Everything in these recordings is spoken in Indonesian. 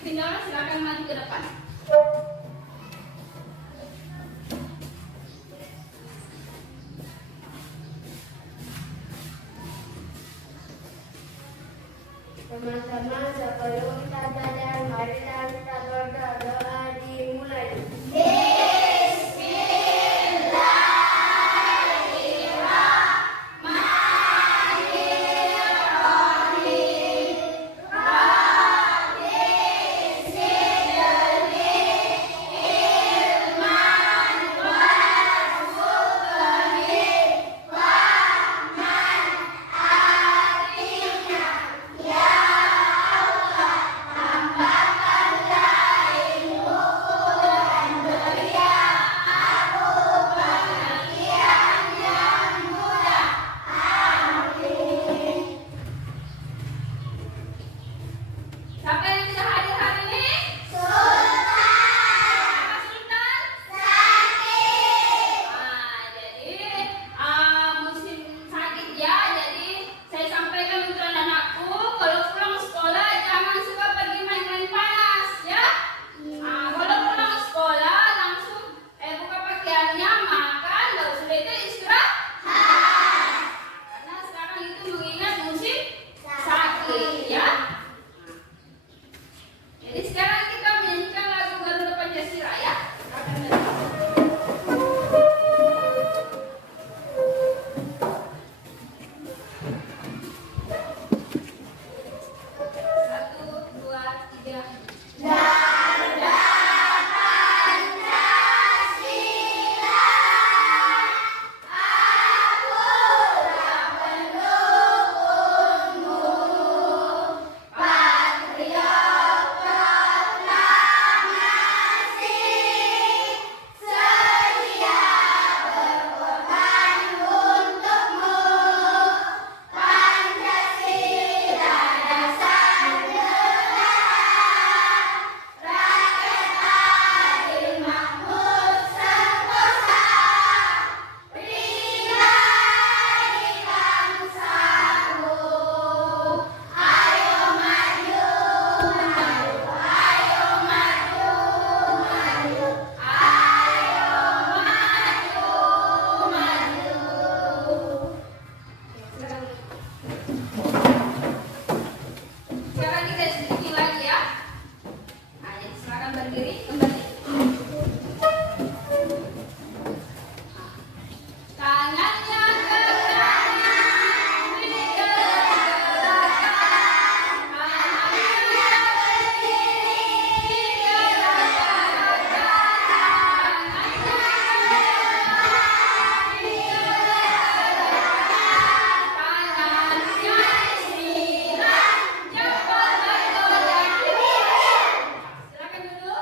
ketinggalan silakan maju ke depan. Teman-teman, sebelum kita belajar, mari kita berdoa dimulai. Siapa yang tidak hadir hari ini? Sultan. Sultan? Sakit. Jadi musim sakit ya. Jadi saya sampaikan untuk anak-anakku kalau pulang sekolah jangan suka pergi main-main panas ya. Kalau pulang sekolah langsung buka pakaiannya, makan, baru sudah itu istirahat. Karena sekarang itu mengingat musim sakit ya. Jadi sekarang kita menyanyikan lagu Garuda Pancasila ya. Satu, dua, tiga. Sekarang kita sedikit lagi ya. Jadi silakan berdiri kembali. Tangannya ke kanan, digerak-gerakkan. Tangannya ke kiri, digerak-gerakkan. Tangannya ke depan, digerak-gerakkan. Tangannya istirahat, cepat bergoyang. Silakan dulu.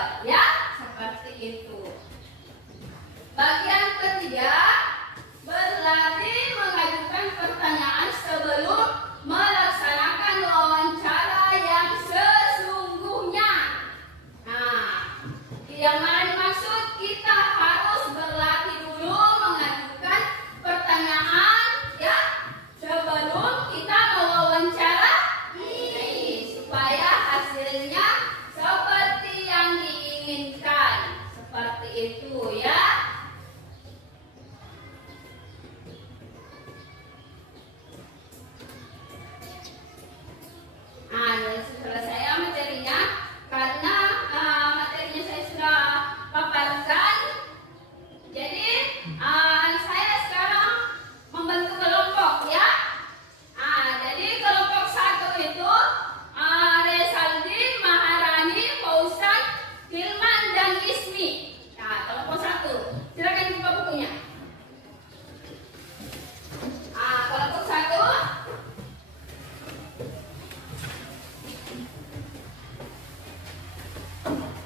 sumber, ya, seperti itu. Bagian ketiga, berlatih mengajukan pertanyaan sebelum melaksanakan wawancara yang sesungguhnya. Nah, yang mana dimaksud kita harus berlatih dulu mengajukan pertanyaan, ya, sebelum kita mewawancara ini supaya hasilnya seperti yang diinginkan. Seperti itu, ya. Nah, selesai materinya. Karena materinya saya sudah paparkan, jadi saya sekarang membentuk kelompok, ya. Jadi kelompok 1 itu Resaldi, Maharani, Fauzan, Hilman, dan Ismi. Nah, kelompok 1. Silakan dibuka bukunya. Kelompok 1.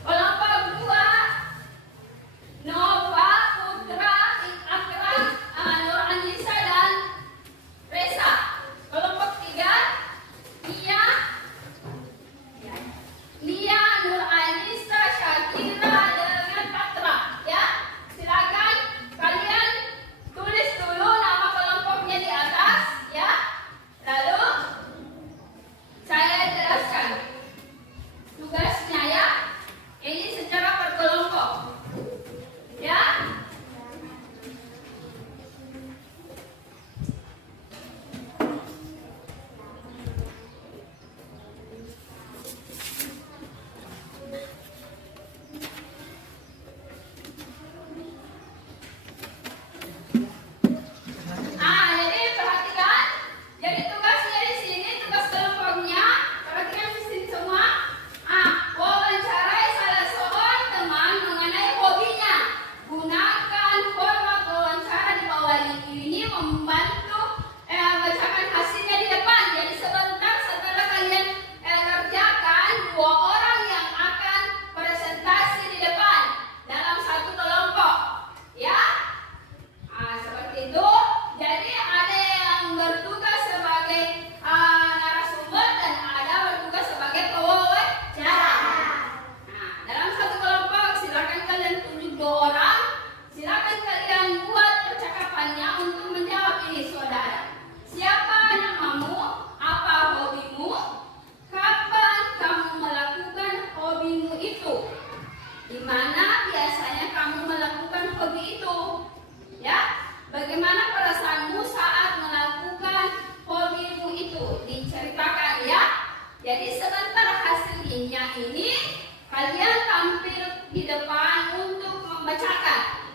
Kelompok 2, Nova, Putra, Akram, Nur Anissa, dan Reza. Kelompok 3, Lia, Nur Anissa, Syakira, dengan Patra. Ya, silakan kalian tulis dulu nama kelompoknya di atas, ya. Lalu saya jelaskan tugasnya, ya. Ini secara berkelompok, ya. Jadi perhatikan. Jadi tugasnya di sini, tugas kelompoknya, perhatikan di sini semua. Wawancarai salah seorang teman mengenai hobinya. Gunakan format wawancara di bawah ini membantu bacakan hasilnya di depan. Jadi sebentar setelah kalian kerjakan, 2 orang yang akan presentasi di depan dalam satu kelompok, ya. Seperti itu. Jadi ada yang bertugas sebagai narasumber dan ada bertugas sebagai pewawancara. Dalam satu kelompok silakan kalian tunjuk 2 orang. Silakan kalian buat percakapannya untuk menjawab ini, saudara. Siapa namamu? Apa hobimu? Kapan kamu melakukan hobimu itu? Di mana biasanya kamu melakukan hobi itu? Ya, bagaimana perasaanmu saat melakukan hobimu itu? Diceritakan, ya. Jadi sebentar hasilnya ini kalian tampil di depan untuk membacakan,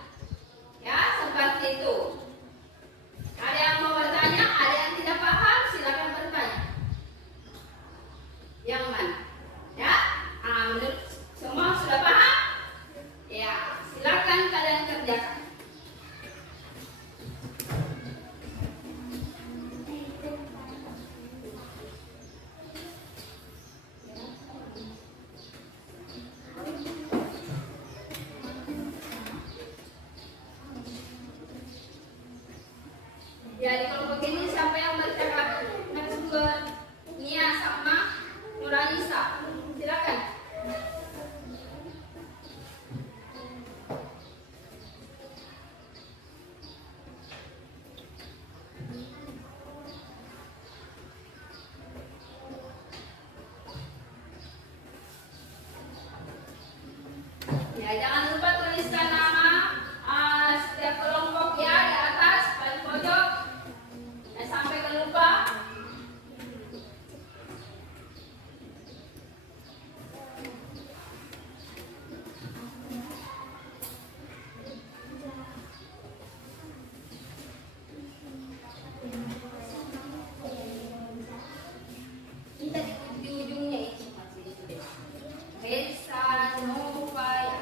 ya, seperti itu. Ada yang mau bertanya? Ada yang tidak paham? Silakan bertanya. Yang mana? Ya, menurut semua sudah paham? Ya, silakan kalian kerjakan. Ya, di kelompok ini siapa yang bercakap narasumber? Nia sama Nuranisa. Silakan. Ya, jangan lupa tuliskan nama setiap kelompok, ya, di atas paling pojok. Sampai ke lupa. Kita di ujungnya itu masih itu deh. Reza, Nova, ya.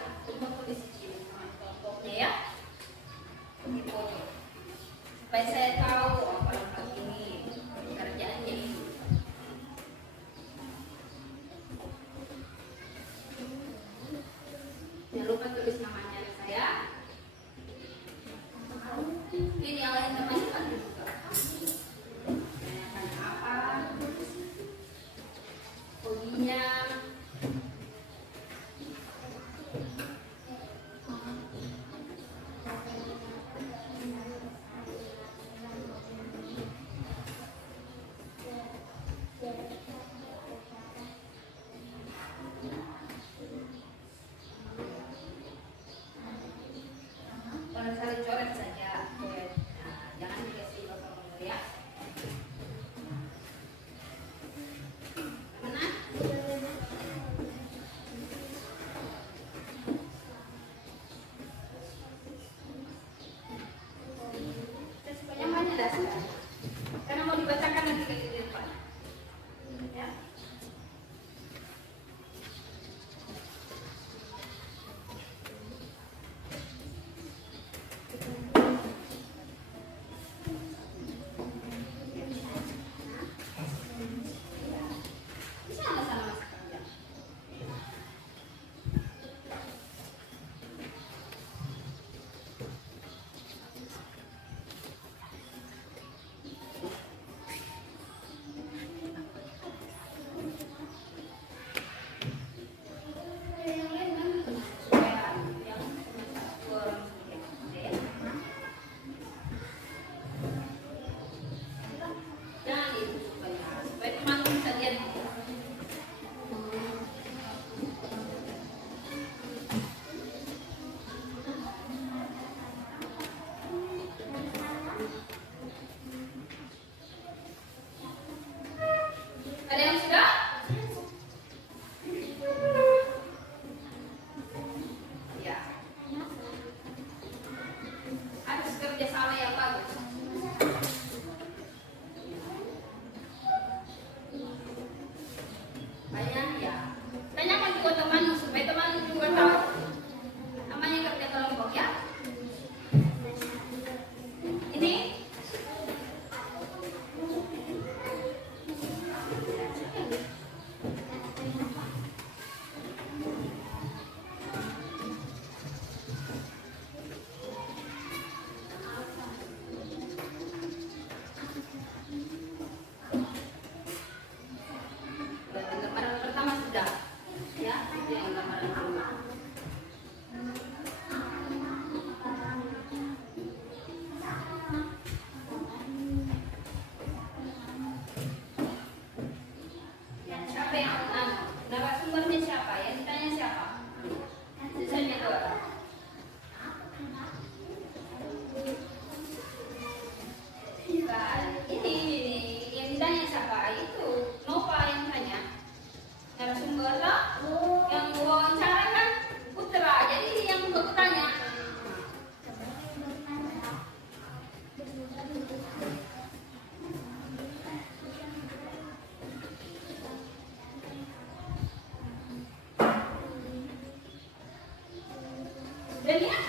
Dan ya,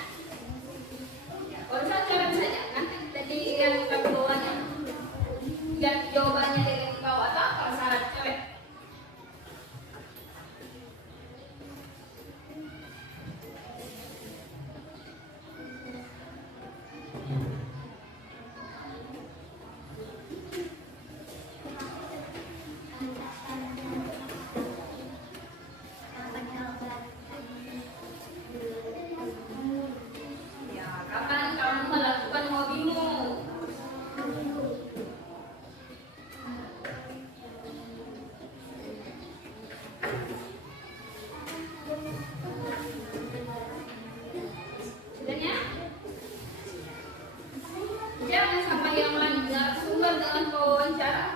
kalau coret saja. Nanti tadi yang ke bawahnya, dan jawabannya dari bawah atau kalau salah coret. Ya, kapan kamu melakukan hobimu? Dan ya, jangan sampai yang lain sumber dengan wawancara.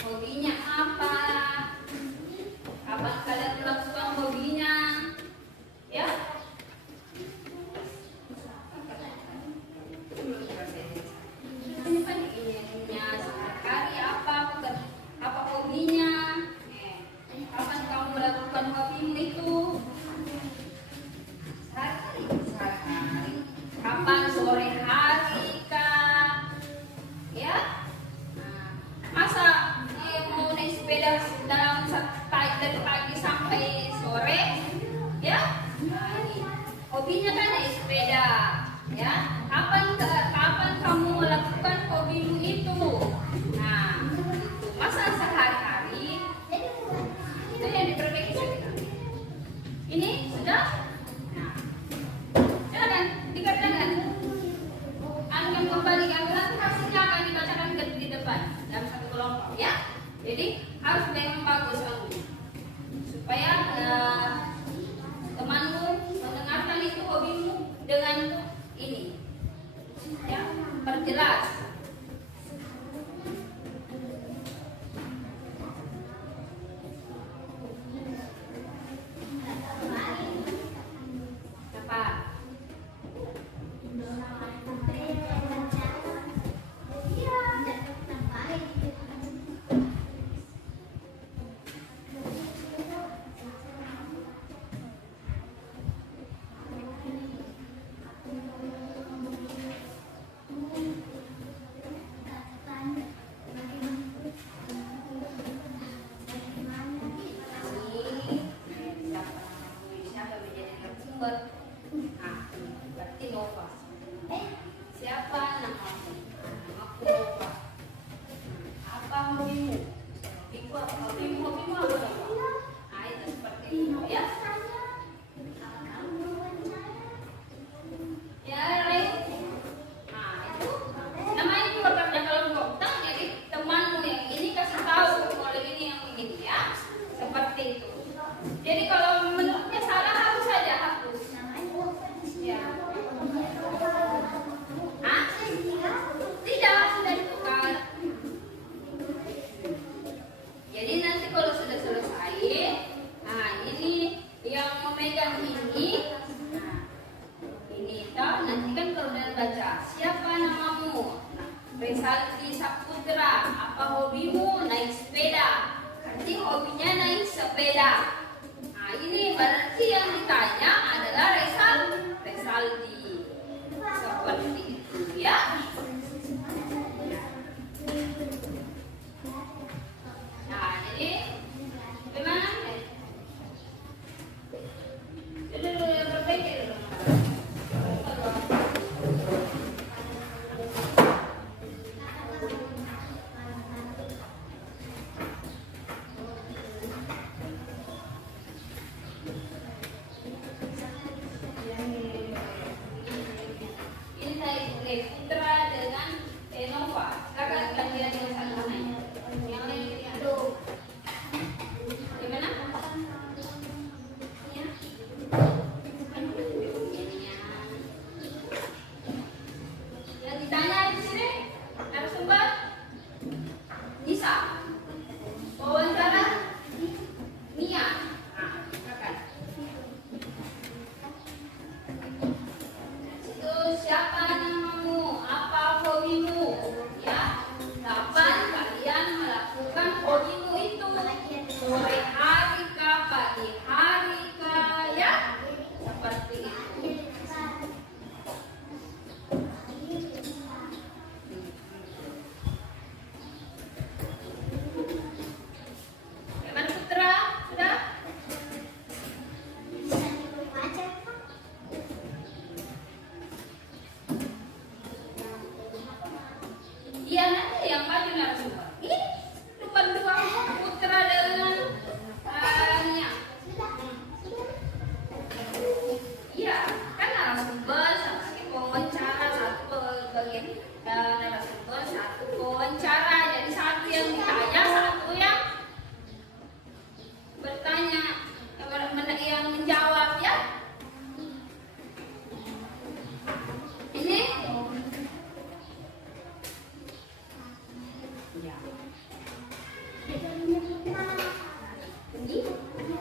Hobinya apa? Kapan kalian melakukan hobinya? Ya? Ini kan ininya sehari-hari apa hobinya? Kapan kamu melakukan hobimu itu? Sehari-hari. Kapan sore hari kah? Ya? Masa mau naik sepeda dalam dari pagi sampai sore, ya? Nah, ini hobinya kan naik sepeda, ya? Kapan kamu melakukan hobimu itu? Nah, masa sehari-hari itu yang diperbaiki saja. Ini sudah. Nah, jangan dikatakan. Akan kembali nanti hasilnya akan dibacakan di depan dalam satu kelompok, ya. Jadi harus memang bagus kamu supaya temanmu mendengarkan itu hobimu dengan ini, ya, perjelas. Apa? Siapa menjadi narasumber? Nah, berarti Nova. Siapa namamu? Namaku Nova. Apa hobimu? Hobimu apa? Nah, itu seperti itu, ya. Ya, Ray. Nah, itu namanya juga kerja kelompok. Jadi temanmu yang ini kasih tahu kalau ini yang begini, ya. Seperti itu. Jadi kalau menurutnya salah hapus saja, hapus. Ya. Hah? Tidak, sudah ditukar. Jadi nanti kalau sudah selesai, nah ini yang memegang ini, nah ini toh nanti kan kalau udah baca siapa namamu, nah, Resaldi Saputra, apa hobimu? Naik sepeda. Berarti hobinya naik sepeda. Nah ini berarti yang ditanya adalah Resaldi. Seperti itu, ya. Nah jadi gimana?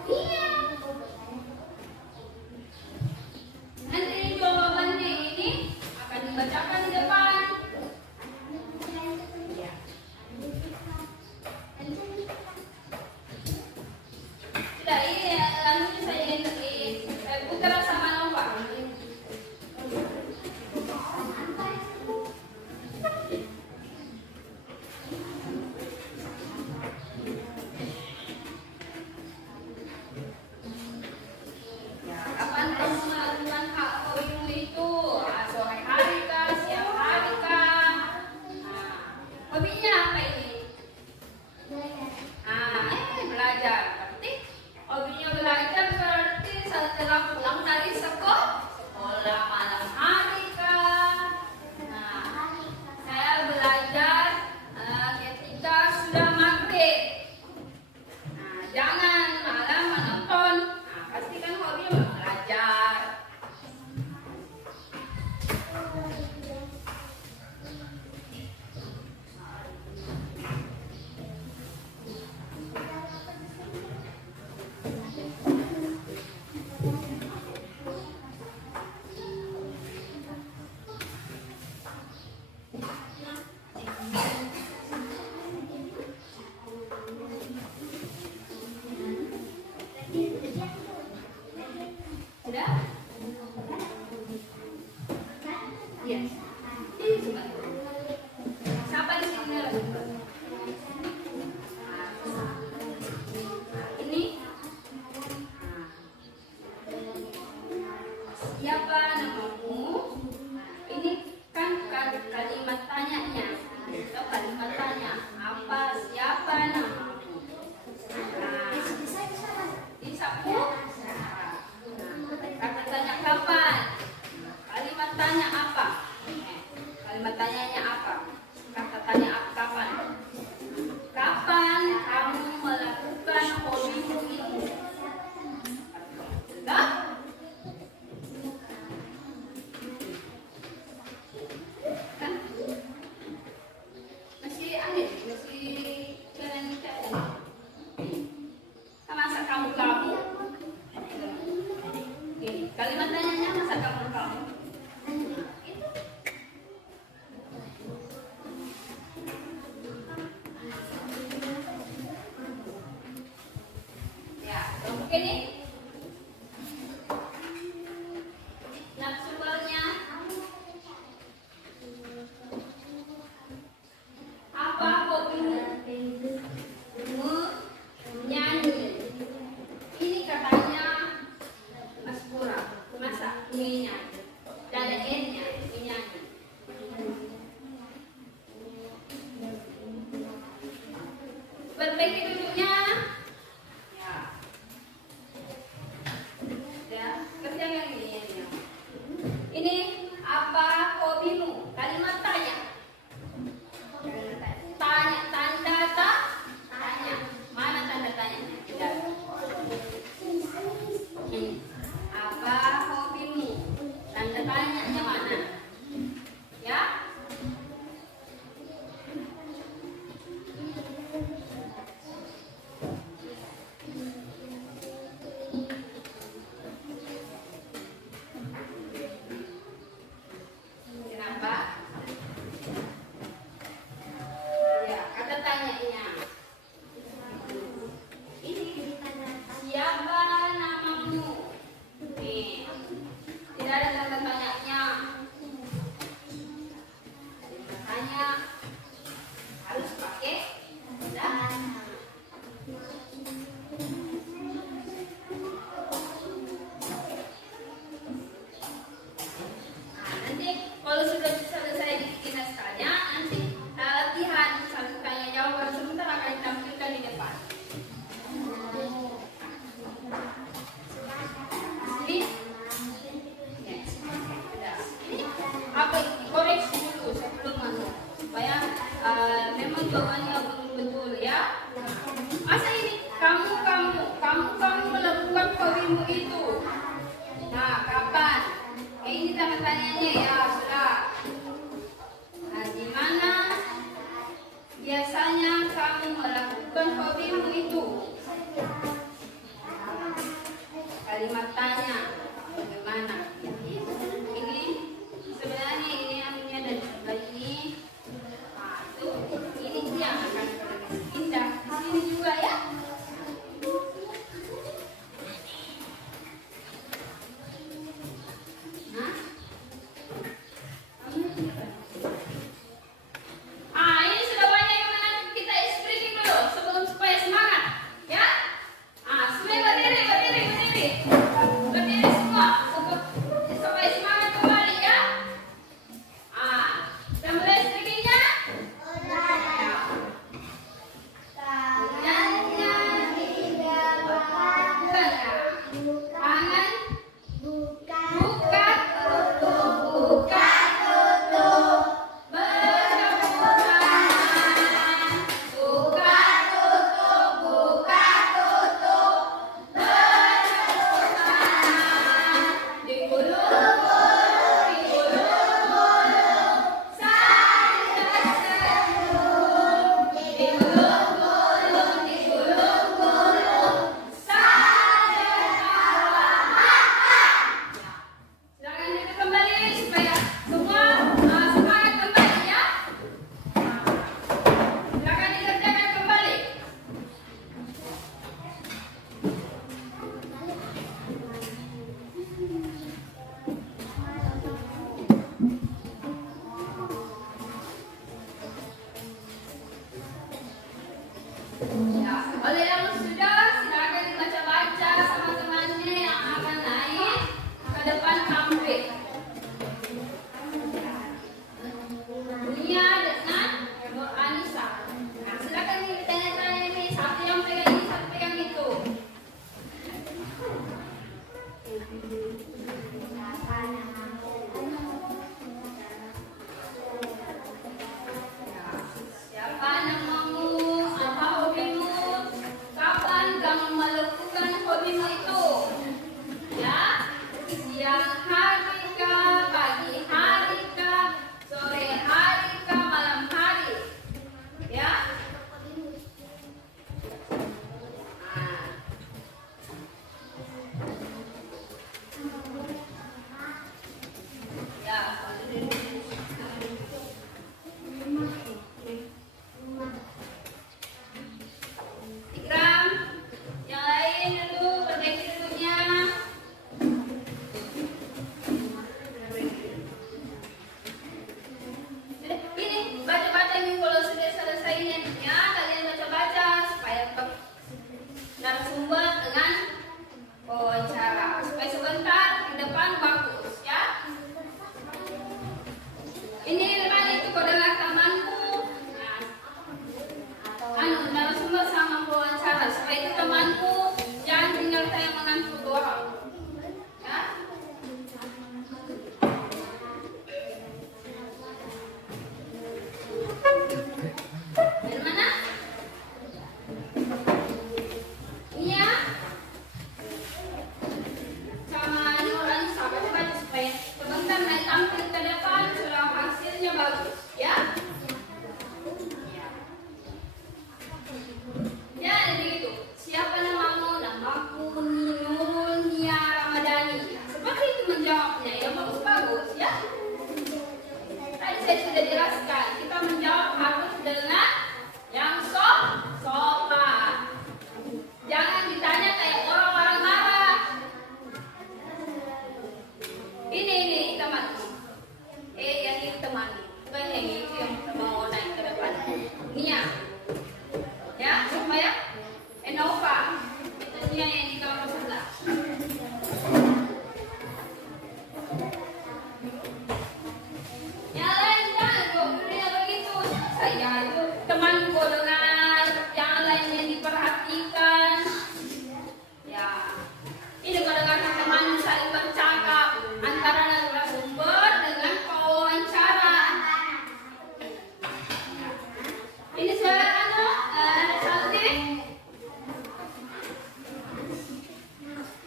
Iya. Nanti jawabannya ini akan dibacakan di depan. Ya. Sudah, ini langsung saya putar sama Nova. Ya, kapan kamu melakukan hak hobimu itu? Sore hari kah? Siang hari kah? Nah, hobinya apa ini? Belajar. Berarti hobinya belajar berarti setelah pulang dari sekolah malam hari kah? Nah, saya belajar ketika sudah maghrib. Nah, jangan malam menonton. Nah, pasti kan hobinya belajar. Sudah? Iya. Ini coba. Siapa di sini lagi? Ini. Siapa namamu? Ini kan kalimat tanyanya. Atau kalimat tanya. Apa siapa namamu? Disapu. Kata tanya kapan? Kalimat tanya apa? Kalimat tanyanya apa? Kata tanya kapan? Kapan kamu melakukan hobimu itu? Sudah? Kan? Masih aneh, masih jalan-jalan. Masa kamu? Gini, kalimat tanyanya masa kamu? Ya, untuk ini narasumbernya apa hobimu? Menyanyi. Ini katanya Mas Pura, masa menyanyi. Dan ada N-nya, menyanyi. Perbaiki duduknya. Ya.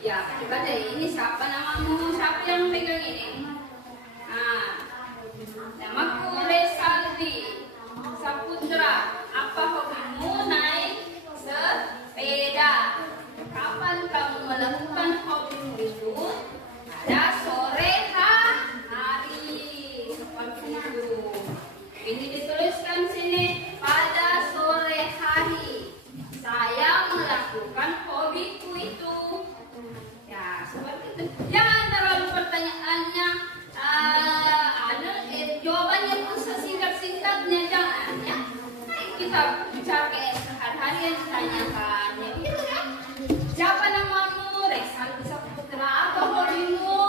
Ya, coba deh, ini siapa namamu? Siapa yang pegang ini? Nah, namaku Resaldi Saputra. Apa hobimu? Naik sepeda. Kapan kamu melakukan hobimu itu? Pada sore hari. Seperti itu. Ini dituliskan sini, pada sore hari saya melakukan hobiku itu. Ya, seperti itu. Jangan terlalu pertanyaannya jawabannya itu sesingkat-singkatnya, jangan ya. Nah, kita bicara kayak sehari-hari yang ditanyakan ya gitu kan. Siapa namamu? Resaldi Saputra. Apa hobimu?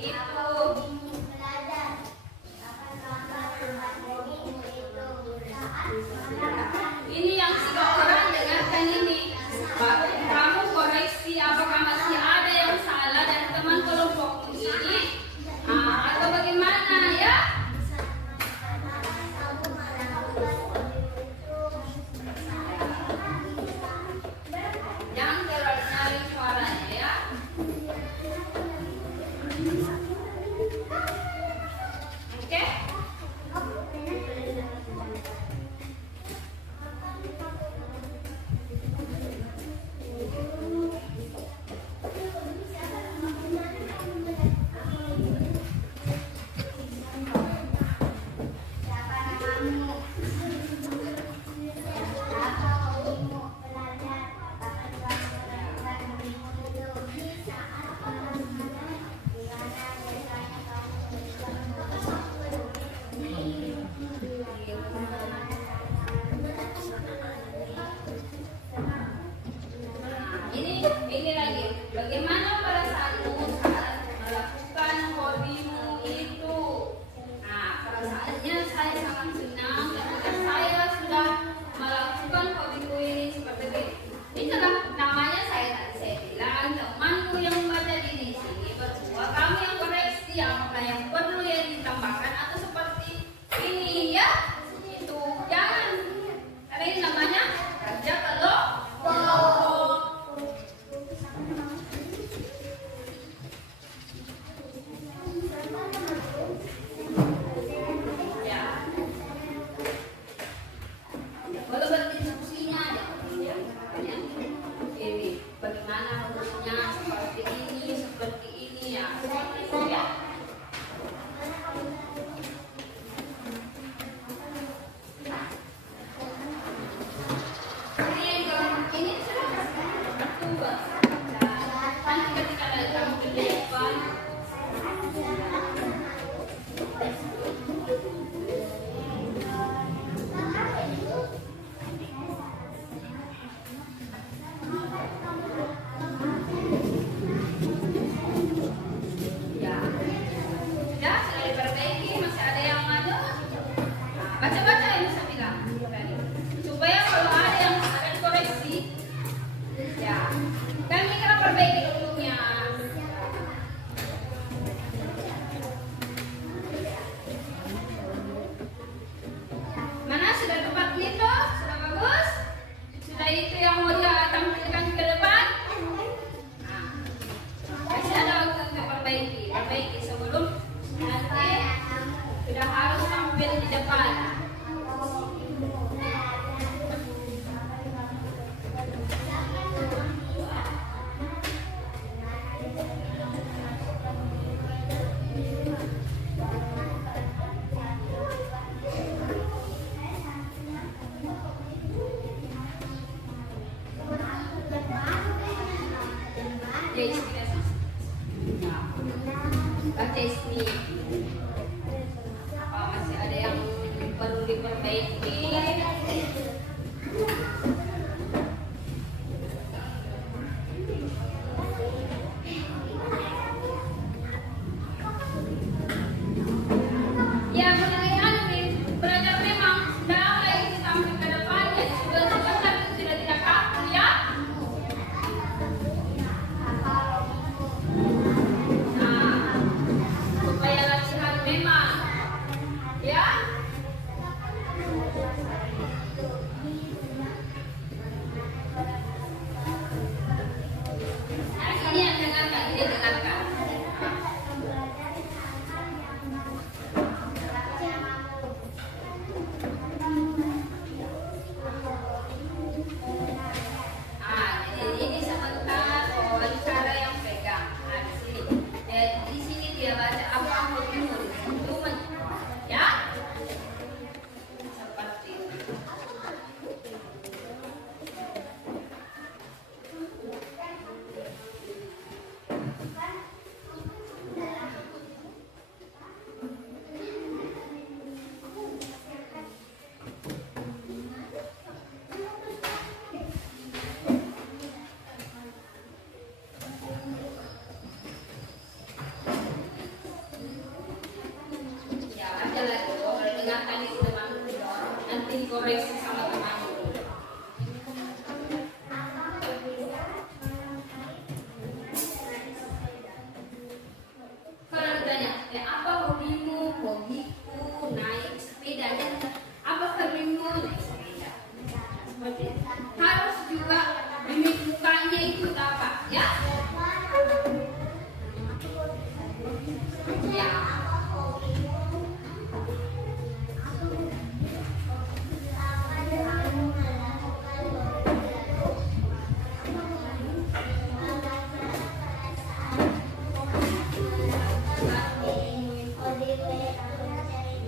itu. Ini yang suka orang dengarkan ini. Kamu koreksi apakah masih ada yang salah dari teman kelompokmu ini, atau bagaimana ya? Jangan terlalu nyaring suaranya ya. Oke? Ini lagi. Bagaimana perasaanmu saat melakukan hobimu itu? Perasaannya saya sangat senang ketika saya sudah melakukan hobiku ini seperti ini. Itulah namanya saya bilang temanku yang membaca di sini berdua kamu yang koreksi apa yang perlu yang ditambahkan atau seperti ini ya. Itu jangan. Karena ini namanya kerja kelompok. Bagaimana harusnya seperti ini ya, seperti itu ya. Ini sudah berubah. Nanti ketika kamu di depan. Baca-baca yang bisa bilang supaya kalau ada yang ada koreksi ya kan kita perbaiki dulunya. Mana sudah tepat itu? Sudah bagus? Sudah itu yang mau dia tampilkan ke depan? Masih ada waktu untuk perbaiki sebelum nanti sudah harus tampil di depan. Masih ada yang perlu diperbaiki. Ya mengenai belajar memang sudah lagi sampai ke depan ya sudah sebentar sudah tidak kaku ya. Supaya Ya.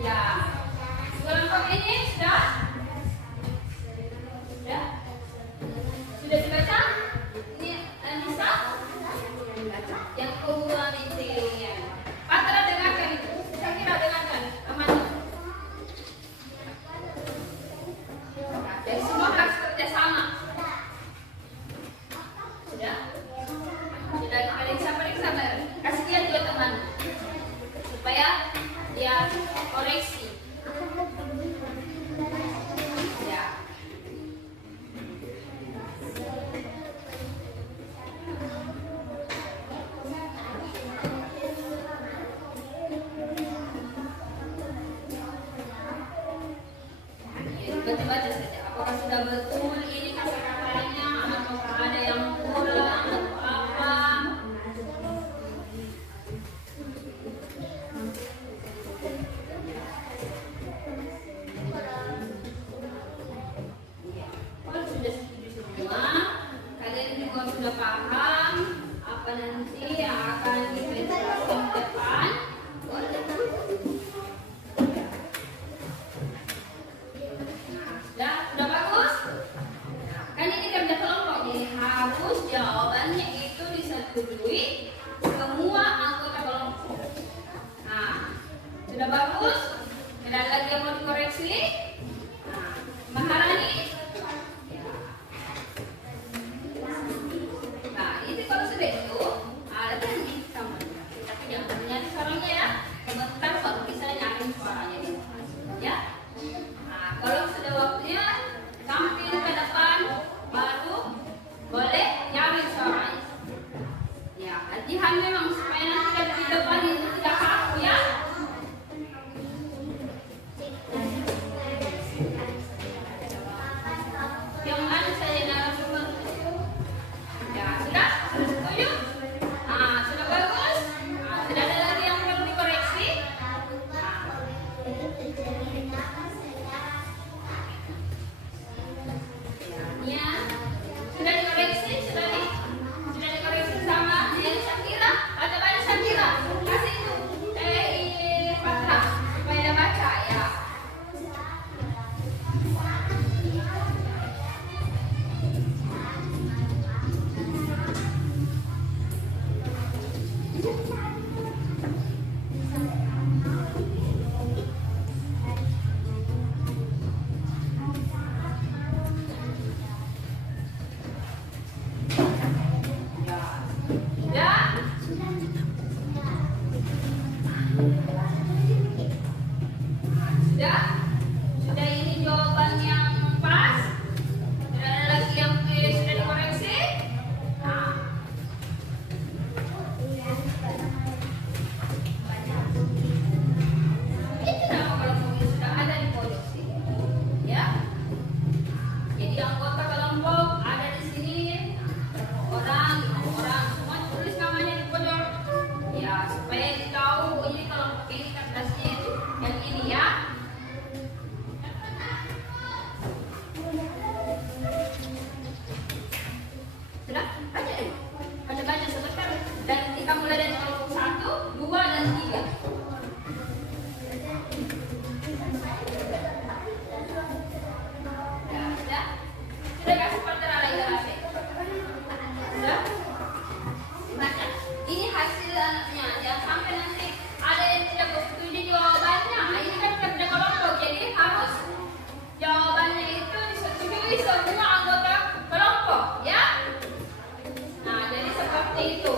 Ya. Kelompok ini sudah? Sudah? Sudah dibaca? Ini Anissa? Yang kedua ini. Patra dengarkan itu. Saya kira dengarkan. Aman. Dari semua harus kerjasama. Sudah? Sudah periksa. Kasih dia juga teman. Supaya dia koreksi. Ya. Baca-baca saja. Apakah sudah betul ini kata-katanya atau ada yang kurang atau apa? Kalau sudah setuju semua, kalian juga sudah paham apa nanti yang akan dipresentasikan ke depan. Sudah bagus? Kan ini kerja kelompok, jadi harus jawabannya itu disetujui semua anggota kelompok. Nah, sudah bagus? Tidak ada lagi yang mau dikoreksi? Nah, Maharani? Nah, itu kalau sudah itu, ada nih sama. Tapi jangan nyari suaranya ya. Sebentar baru bisa nyari suaranya. Ya. Nah, kalau sudah waktunya tampil ke depan, baru boleh nyari suaranya. Ya, latihan memang supaya nanti di depan itu tidak kaku ya. Yang mana saya narasumber? Ya, sudah? Sudah setuju? Nah, sudah bagus? Nah, sudah ada lagi yang perlu dikoreksi? Ya, sudah dikoreksi? Sudah dikoreksi sama yang Syakira? Baca Syakira. Kasih itu. Patra supaya dia baca ya. Ya. Sudah ini jawaban yang pas. Tidak ada lagi yang sudah dikoreksi. Nah. Itu nama kelompoknya sudah ada di pojok sini. Ya. Jadi anggota kelompok ada di sini. Orang, semua tulis namanya di pojok. Ya, supaya ditahu ini kelompok ini kertasnya yang ini ya. Sudah? Baca deh. Baca sebentar. Dan kita mulai dari kelompok 1, 2, dan 3. Ya, sudah? Sudah kasih partner lagi HP. Sudah? Baca. Ini hasil anaknya. Jangan sampai nanti ada yang tidak setuju jawabannya. Ini kan kerja kelompok, jadi harus jawabannya itu disetujui semua anggota kelompok, ya? Nah, jadi seperti itu.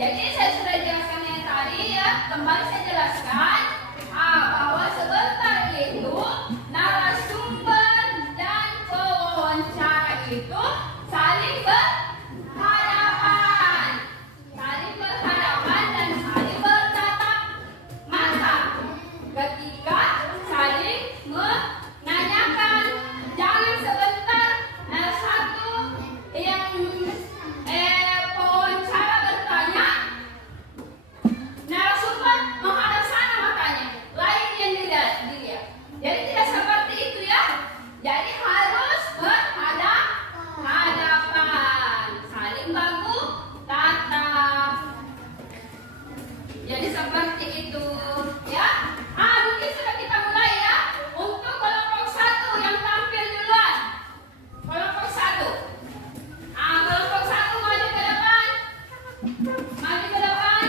Jadi saya sudah jelaskan yang tadi ya, kembali saya jelaskan bahwa sebentar itu narasumber dan pewawancara itu saling berhadapan, dan saling bertatap mata. Ketika saling menanyakan, jangan sebentar satu yang pewawancara bertanya, narasumber menghadap sana matanya, lain yang dilihat. Jadi tidak seperti itu ya. Jadi harus berhadapan, saling baku tatap. Jadi seperti itu ya. Mungkin sudah kita mulai ya. Untuk kelompok 1 yang tampil duluan. Kelompok 1. Kelompok 1 maju ke depan. Maju ke depan.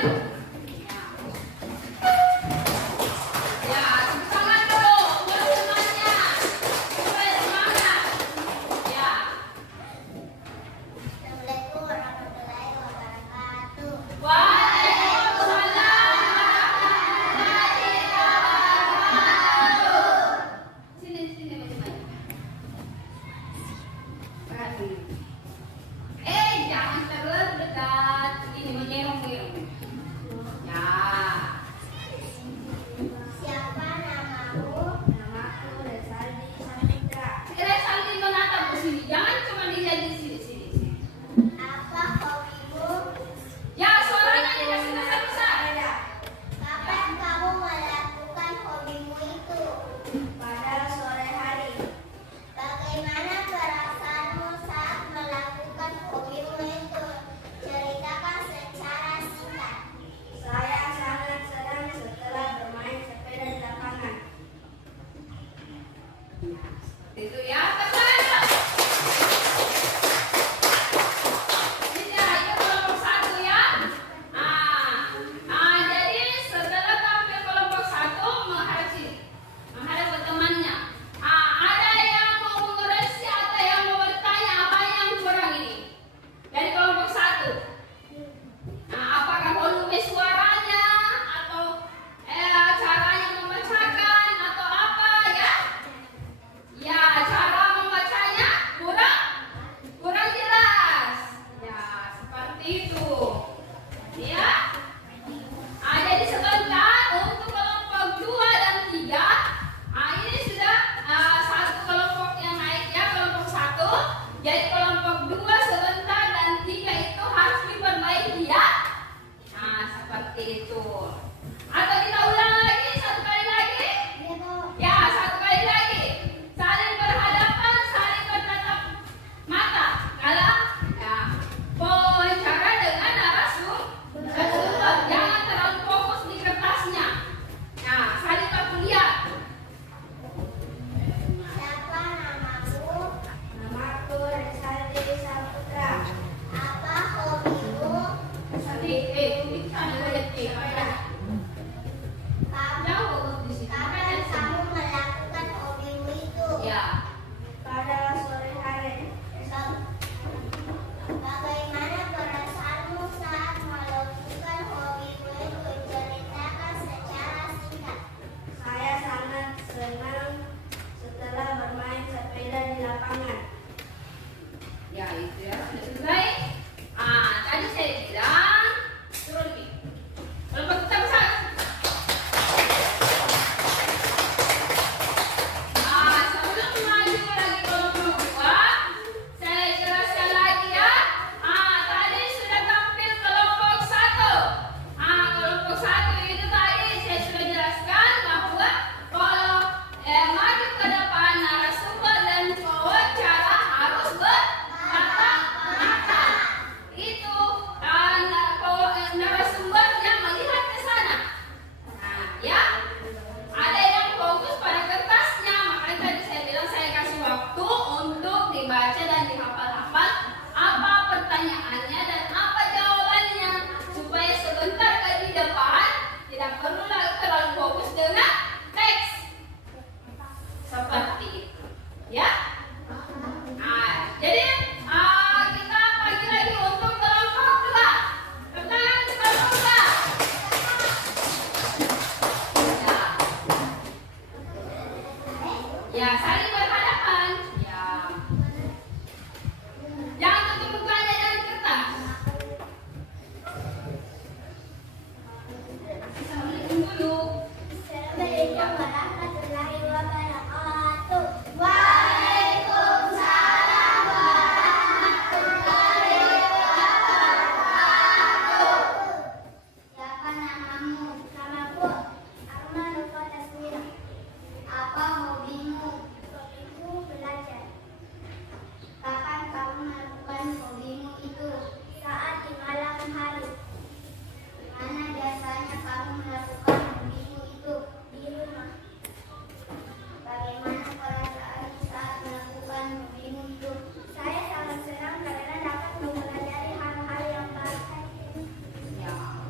Ya, tepuk tangan dulu buat temannya. Supaya semangat. Ya. Assalamualaikum warahmatullahi wabarakatuh. Waalaikumsalam warahmatullahi wabarakatuh. Sini maju. Perhatikan. Jangan terlalu dekat. Ini menyeong-nyeong. Ya. Siapa namamu? Namaku Resaldi Saputra. Resaldi menatap ke sini. Jangan cuma dilihat di sini. Apa hobimu? Ya, suaranya dikasih besar-besar. Kapan kamu melakukan hobimu itu? Pada sore hari. Bagaimana perasaanmu saat melakukan hobimu itu? Ceritakan secara singkat. Saya sangat senang setelah bermain sepeda di lapangan. Itu ya, teman. Ini itu kelompok 1 ya. Jadi setelah tampil kelompok 1 menghadap sini, menghadap ke temannya. Ada yang mau mengoreksi atau yang mau bertanya apa yang kurang ini dari kelompok 1? Apakah volume suaranya atau caranya membacakan atau apa ya? Ya, cara membacanya kurang jelas. Ya, seperti itu. Ya. Jadi sebentar untuk kelompok 2 dan 3. Ini sudah satu kelompok yang naik ya, kelompok 1. Jadi kelompok 2 sebentar dan 3 itu harus diperbaiki ya. Seperti itu. Atau kita ulang lagi, satu kali lagi. Ya, satu kali lagi. Saling berhadapan, saling bertatap mata. Kalau wawancara dengan narasumber, jangan terlalu fokus di kertasnya. Saling baku lihat. Siapa namamu? Namaku Resaldi Saputra. Apa hobimu? Kita ada lihat jauh di sini. Kapan kamu melakukan hobimu itu? Ya. Pada sore hari. Bagaimana perasaanmu saat melakukan hobimu itu? Ceritakan secara singkat. Saya sangat senang setelah bermain sepeda di lapangan. Ya, itu ya. Sudah selesai. Tadi saya bilang turun nih. Kelompok kita besar.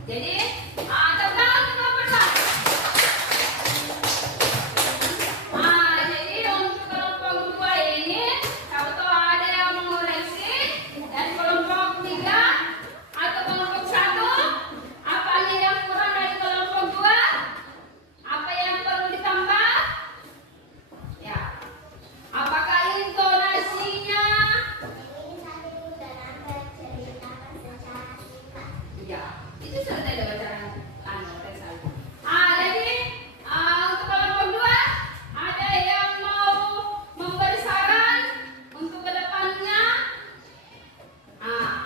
Jadi, tepuk tangan untuk kelompok 2. Jadi untuk kelompok 2 ini, siapa tahu ada yang mengoreksi, dan kelompok 3 atau kelompok 1, apa nih yang kurang dari kelompok 2? Apa yang perlu ditambah? Ya. Apakah intonasinya? Ya, itu sudah ada bacaan tes. Jadi untuk kelompok 2 ada yang mau memberi saran untuk kedepannya?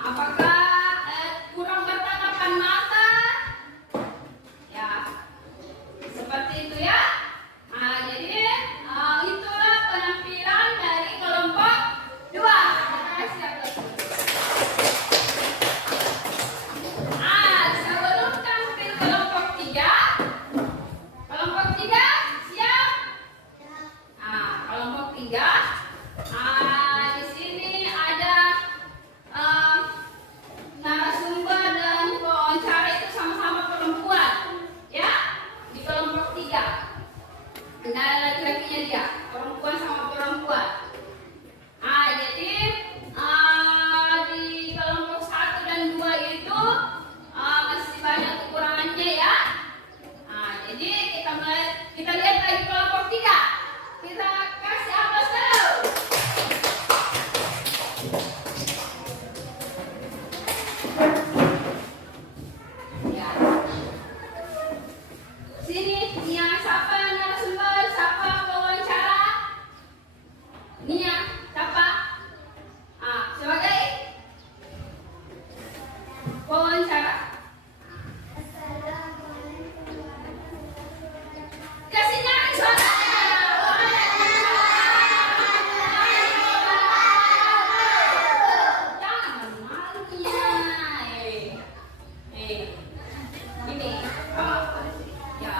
Apakah kurang bertatapan mata? Ya, seperti itu ya. Jadi itulah penampilan dari kelompok 2. Terima kasih atas. Sebelum tampil kelompok 3, kelompok 3 siap? Kelompok 3, di sini ada narasumber dan wawancara itu sama-sama perempuan, ya? Di kelompok 3. Nah, laki-lakinya dia, perempuan sama perempuan. Jadi di kelompok 1 dan 2 itu masih banyak kekurangannya ya. Jadi kita lihat lagi kelompok 3. Kita kasih aplaus dulu. Ya. Sini, Nia, siapa narasumber, siapa wawancara? Nia, siapa? Sebagai wawancara. Kasih nyanyi suaranya. Jangan malu Nia. Ini. Ya.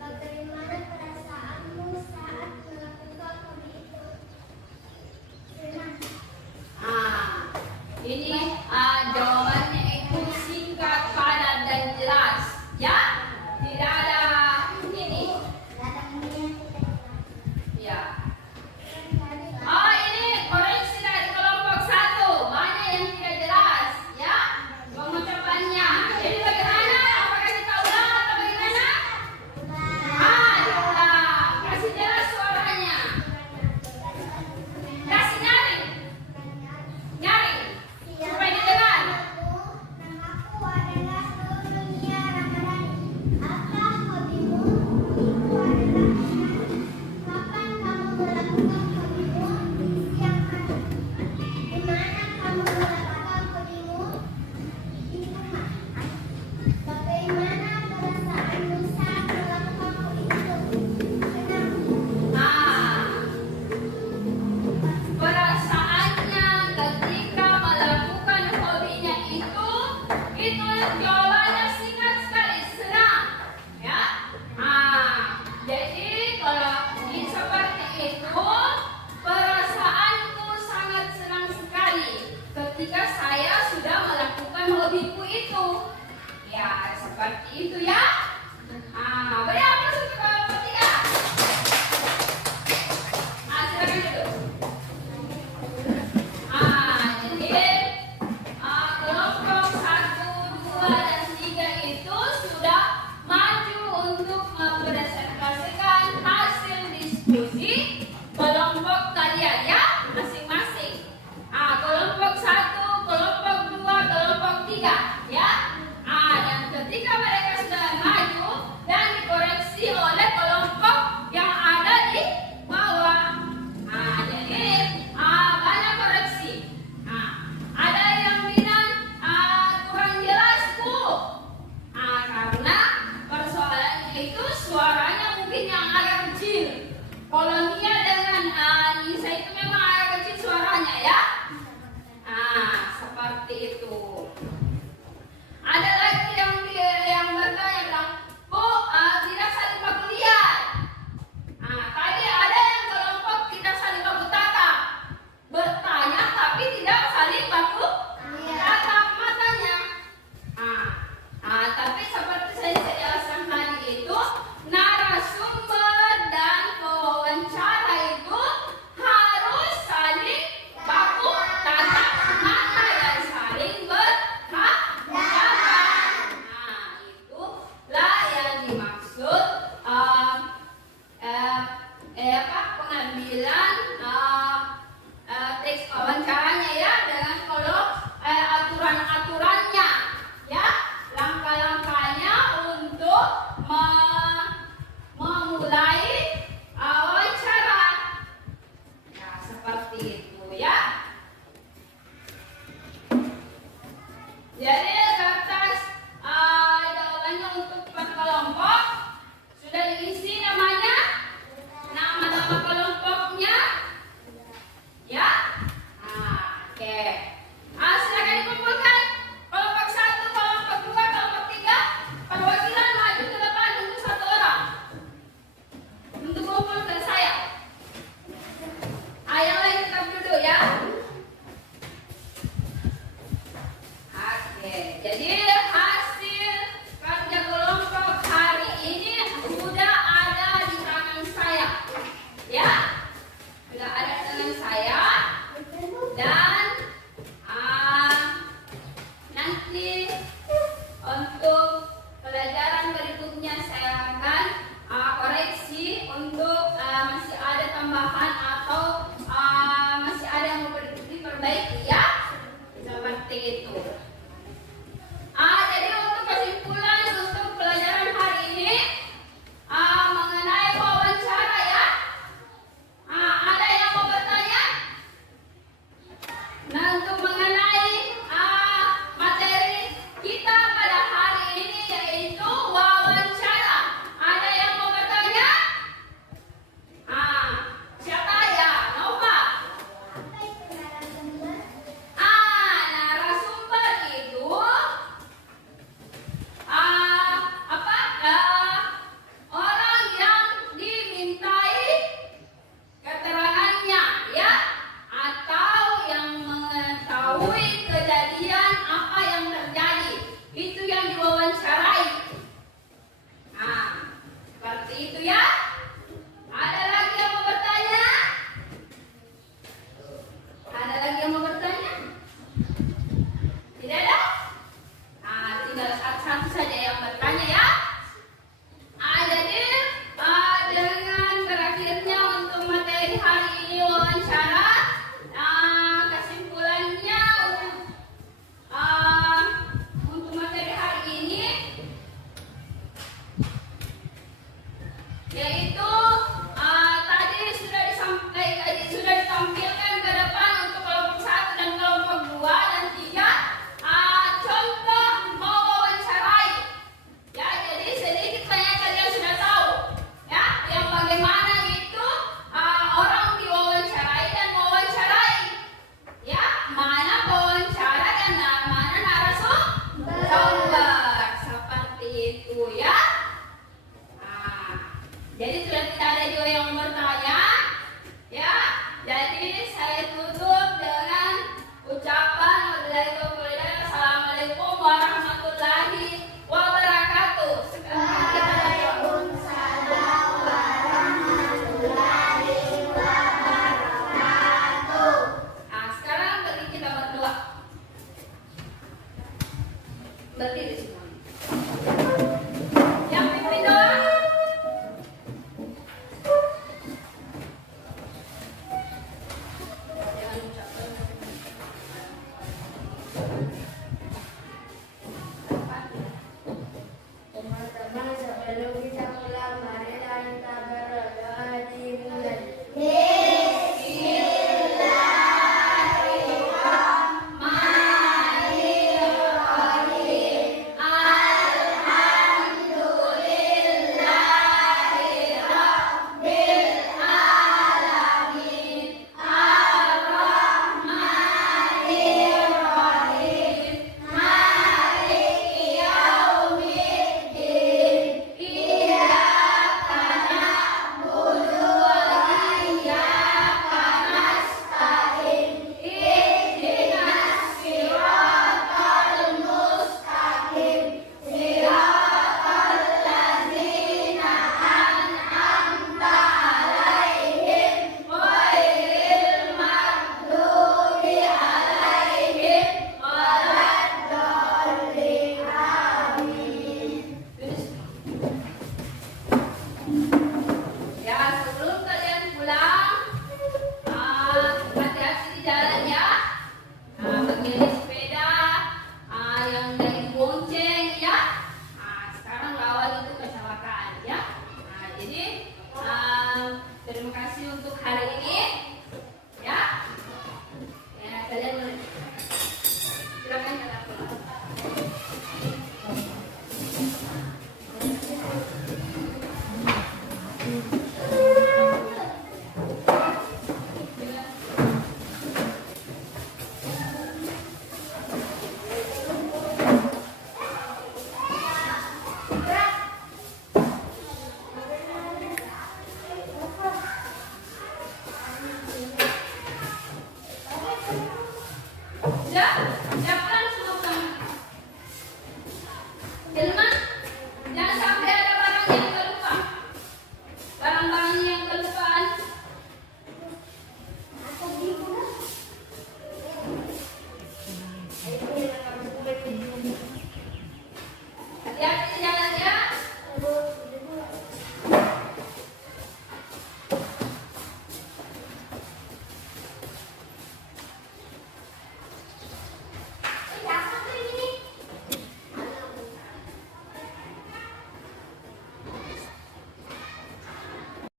Bagaimana perasaanmu saat melakukan hobi itu? Senang. Ini jawabannya itu singkat, padat dan jelas, ya. Tidak ada ini. Ya. Ini koreksi dari kelompok 1. Banyak yang tidak jelas, ya, pengucapannya. Jadi bagaimana? Apakah kita ulang atau bagaimana? Diulang. Kasih jelas suaranya. Kasih nyaring. Nyaring. Supaya didengar. Namaku adalah Dunia Ramadhani. Apa hobimu? Itu adalah senang. Kapan kamu melakukan hobimu? Siang hari. Di mana kamu melakukan hobimu? Di rumah. Bagaimana perasaanmu saat melakukan hobi itu? Senang. Perasaannya ketika melakukan hobinya itu jawabannya singkat sekali, senang, ya. Jadi kalau seperti itu, perasaanku sangat senang sekali ketika saya sudah melakukan hobiku itu. Ya, seperti itu ya. Beri aplaus untuk kelompok 3. Silakan duduk. Jadi kelompok 1, 2, dan 3 itu sudah maju untuk mempresentasikan hasil diskusi kelompok kalian ya, masing-masing. Kelompok 1, kelompok 2, kelompok 3 ya. Dan ketika mereka sudah maju dan dikoreksi oleh kelompok yang ada di bawah. Jadi banyak koreksi. Ada yang bilang kurang jelas Bu, karena persoalannya itu suaranya mungkin yang agak kecil. Kalau Nia dengan Nisa itu memang agak kecil suaranya ya. Seperti itu. Jadi kertas jawabannya untuk per kelompok sudah diisi namanya, nama-nama kelompoknya, ya. Oke. Silakan dikumpulkan. Kelompok 1, kelompok 2, kelompok 3. Perwakilan maju ke depan untuk 1 orang. Untuk kumpul ke saya. Yang lain tetap duduk ya. Oke, jadi hasil kerja kelompok hari ini sudah ada di tangan saya. Ya. Sudah ada di tangan saya. Dan nanti untuk pelajaran berikutnya saya akan koreksi untuk masih ada tambahan atau masih ada yang mau diperbaiki ya. Seperti itu. Jadi untuk kesimpulan untuk pelajaran hari ini mengenai wawancara ya. Ada yang mau bertanya? Nah, untuk mengenai materi kita pada hari ini yaitu wawancara. Ada yang mau bertanya? Siapa ya? Nova. Apa itu narasumber? Narasumber itu orang yang dimintai keterangannya ya, atau yang mengetahui kejadian apa yang terjadi, itu yang diwawancarai. Seperti itu ya. Ada lagi yang mau bertanya? Ada lagi yang mau bertanya? Tidak ada? Tinggal satu-satu saja yang bertanya ya. Jadi dengan berakhirnya untuk materi hari ini wawancara, kesimpulannya untuk materi hari ini yaitu tadi sudah ditampilkan ke depan untuk kelompok 1 dan kelompok 2 dan 3 contoh mewawancarai. Ya, jadi sedikit banyak kalian sudah tahu ya yang bagaimana itu orang diwawancarai dan mewawancarai. Ya, mana pewawancara dan mana narasumber. Seperti itu ya. Jadi sudah tidak ada juga yang bertanya, ya. Jadi saya tutup dengan ucapan Assalamualaikum warahmatullahi wabarakatuh. Sekarang kita Waalaikumsalam warahmatullahi wabarakatuh. sekarang kita berdoa. Berdiri semua.